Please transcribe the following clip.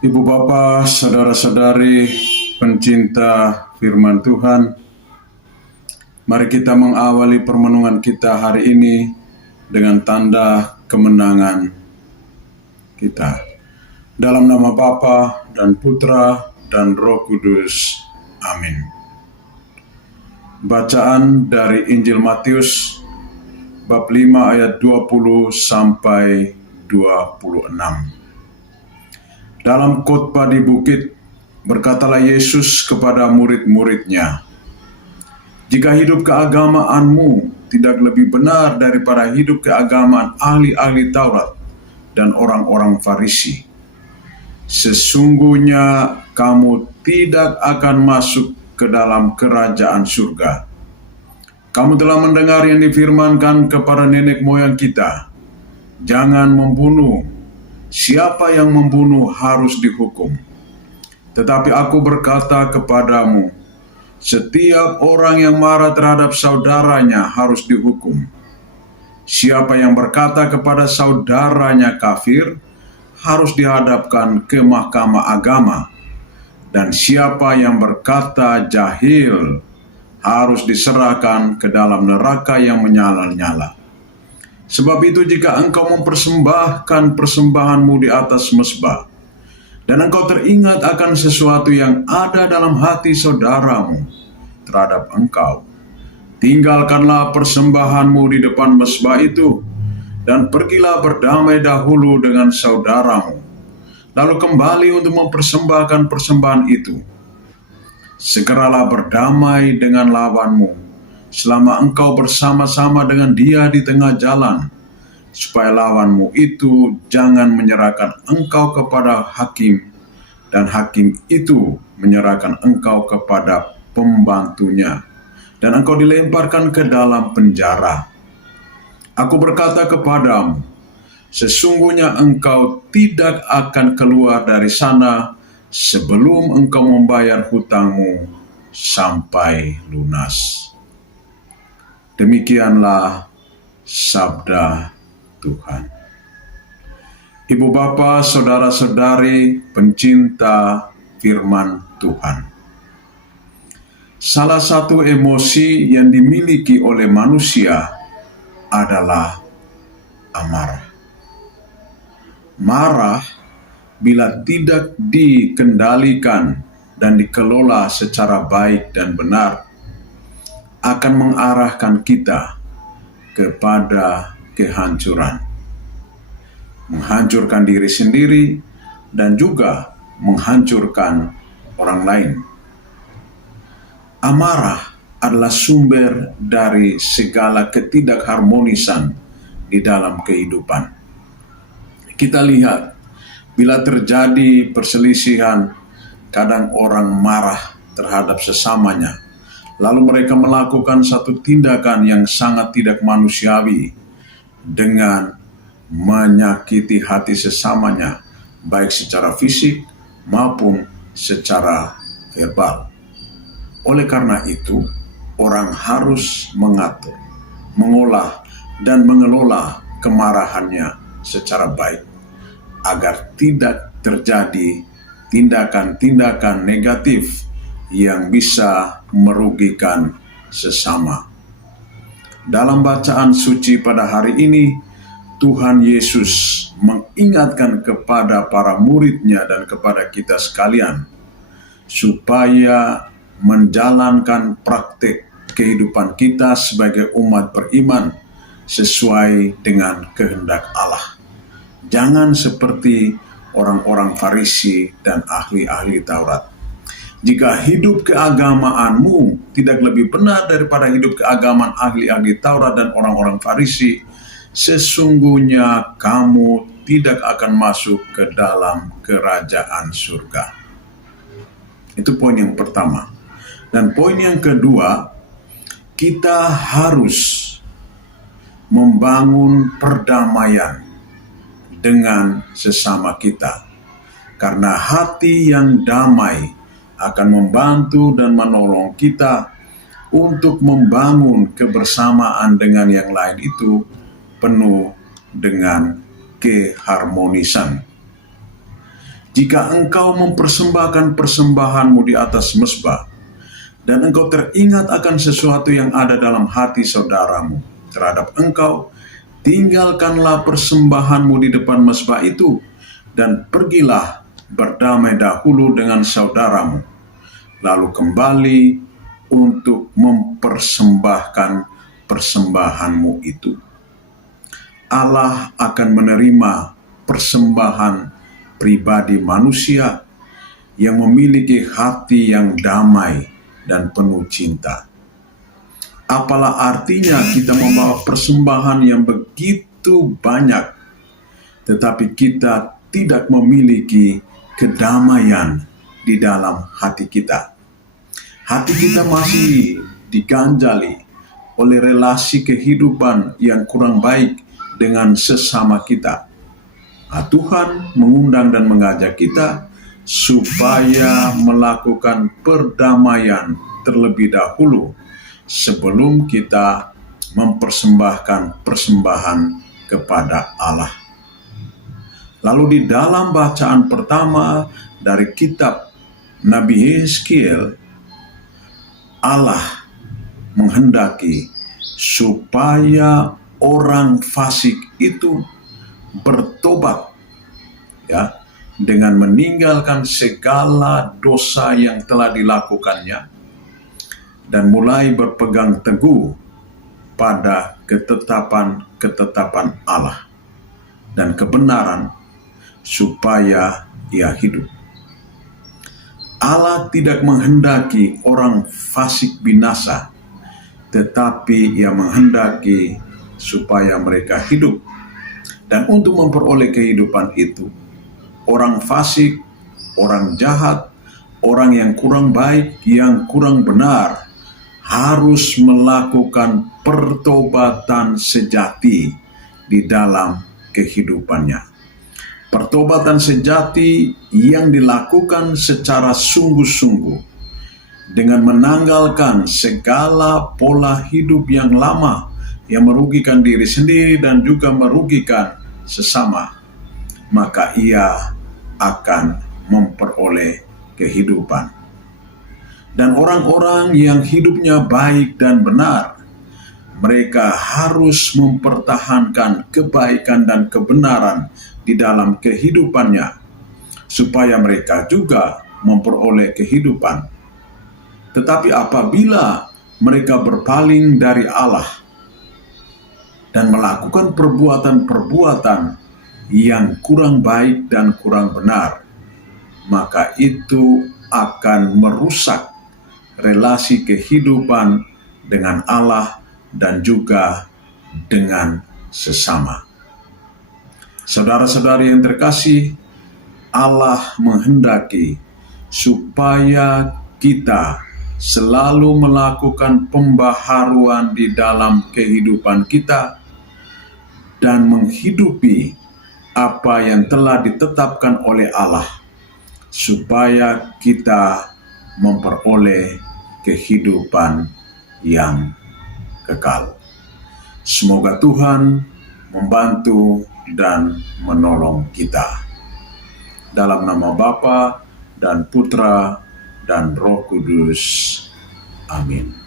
Ibu Bapa, saudara-saudari, pencinta firman Tuhan, mari kita mengawali permenungan kita hari ini dengan tanda kemenangan kita. Dalam nama Bapa dan Putra dan Roh Kudus. Amin. Bacaan dari Injil Matius bab 5 ayat 20 sampai 26. Dalam khotbah di bukit, berkatalah Yesus kepada murid-muridnya, "Jika hidup keagamaanmu tidak lebih benar daripada hidup keagamaan ahli-ahli Taurat dan orang-orang Farisi, sesungguhnya kamu tidak akan masuk ke dalam kerajaan surga. Kamu telah mendengar yang difirmankan kepada nenek moyang kita, jangan membunuh. Siapa yang membunuh harus dihukum. Tetapi aku berkata kepadamu, setiap orang yang marah terhadap saudaranya harus dihukum. Siapa yang berkata kepada saudaranya kafir, harus dihadapkan ke mahkamah agama. Dan siapa yang berkata jahil, harus diserahkan ke dalam neraka yang menyala-nyala. Sebab itu jika engkau mempersembahkan persembahanmu di atas mezbah, dan engkau teringat akan sesuatu yang ada dalam hati saudaramu terhadap engkau, tinggalkanlah persembahanmu di depan mezbah itu, dan pergilah berdamai dahulu dengan saudaramu, lalu kembali untuk mempersembahkan persembahan itu. Segeralah berdamai dengan lawanmu, selama engkau bersama-sama dengan dia di tengah jalan, supaya lawanmu itu jangan menyerahkan engkau kepada hakim, dan hakim itu menyerahkan engkau kepada pembantunya, dan engkau dilemparkan ke dalam penjara. Aku berkata kepadamu, sesungguhnya engkau tidak akan keluar dari sana sebelum engkau membayar hutangmu sampai lunas." Demikianlah sabda Tuhan. Ibu bapa, saudara-saudari, pencinta firman Tuhan. Salah satu emosi yang dimiliki oleh manusia adalah amarah. Marah bila tidak dikendalikan dan dikelola secara baik dan benar, akan mengarahkan kita kepada kehancuran. Menghancurkan diri sendiri dan juga menghancurkan orang lain. Amarah adalah sumber dari segala ketidakharmonisan di dalam kehidupan. Kita lihat, bila terjadi perselisihan, kadang orang marah terhadap sesamanya, lalu mereka melakukan satu tindakan yang sangat tidak manusiawi dengan menyakiti hati sesamanya, baik secara fisik maupun secara verbal. Oleh karena itu, orang harus mengatur, mengolah, dan mengelola kemarahannya secara baik, agar tidak terjadi tindakan-tindakan negatif yang bisa merugikan sesama. Dalam bacaan suci pada hari ini, Tuhan Yesus mengingatkan kepada para murid-Nya dan kepada kita sekalian, supaya menjalankan praktik kehidupan kita sebagai umat beriman sesuai dengan kehendak Allah. Jangan seperti orang-orang Farisi dan ahli-ahli Taurat. Jika hidup keagamaanmu tidak lebih benar daripada hidup keagamaan ahli-ahli Taurat dan orang-orang Farisi, sesungguhnya kamu tidak akan masuk ke dalam kerajaan surga. Itu poin yang pertama. Dan poin yang kedua, kita harus membangun perdamaian dengan sesama kita. Karena hati yang damai akan membantu dan menolong kita untuk membangun kebersamaan dengan yang lain itu penuh dengan keharmonisan. Jika engkau mempersembahkan persembahanmu di atas mezbah, dan engkau teringat akan sesuatu yang ada dalam hati saudaramu terhadap engkau, tinggalkanlah persembahanmu di depan mezbah itu, dan pergilah berdamai dahulu dengan saudaramu, lalu kembali untuk mempersembahkan persembahanmu itu. Allah akan menerima persembahan pribadi manusia yang memiliki hati yang damai dan penuh cinta. Apalah artinya kita membawa persembahan yang begitu banyak, tetapi kita tidak memiliki kedamaian di dalam hati kita. Hati kita masih diganjali oleh relasi kehidupan yang kurang baik dengan sesama kita. Tuhan mengundang dan mengajak kita supaya melakukan perdamaian terlebih dahulu sebelum kita mempersembahkan persembahan kepada Allah. Lalu di dalam bacaan pertama dari kitab Nabi Yeskiel, Allah menghendaki supaya orang fasik itu bertobat, ya, dengan meninggalkan segala dosa yang telah dilakukannya dan mulai berpegang teguh pada ketetapan Allah dan kebenaran supaya ia hidup. Allah tidak menghendaki orang fasik binasa, tetapi ia menghendaki supaya mereka hidup. Dan untuk memperoleh kehidupan itu, orang fasik, orang jahat, orang yang kurang baik, yang kurang benar, harus melakukan pertobatan sejati di dalam kehidupannya. Pertobatan sejati yang dilakukan secara sungguh-sungguh dengan menanggalkan segala pola hidup yang lama yang merugikan diri sendiri dan juga merugikan sesama, maka ia akan memperoleh kehidupan. Dan orang-orang yang hidupnya baik dan benar, mereka harus mempertahankan kebaikan dan kebenaran di dalam kehidupannya, supaya mereka juga memperoleh kehidupan. Tetapi apabila mereka berpaling dari Allah dan melakukan perbuatan-perbuatan yang kurang baik dan kurang benar, maka itu akan merusak relasi kehidupan dengan Allah dan juga dengan sesama. Saudara-saudari yang terkasih, Allah menghendaki supaya kita selalu melakukan pembaharuan di dalam kehidupan kita dan menghidupi apa yang telah ditetapkan oleh Allah, supaya kita memperoleh kehidupan yang kekal. Semoga Tuhan membantu dan menolong kita. Dalam nama Bapa dan Putra dan Roh Kudus. Amin.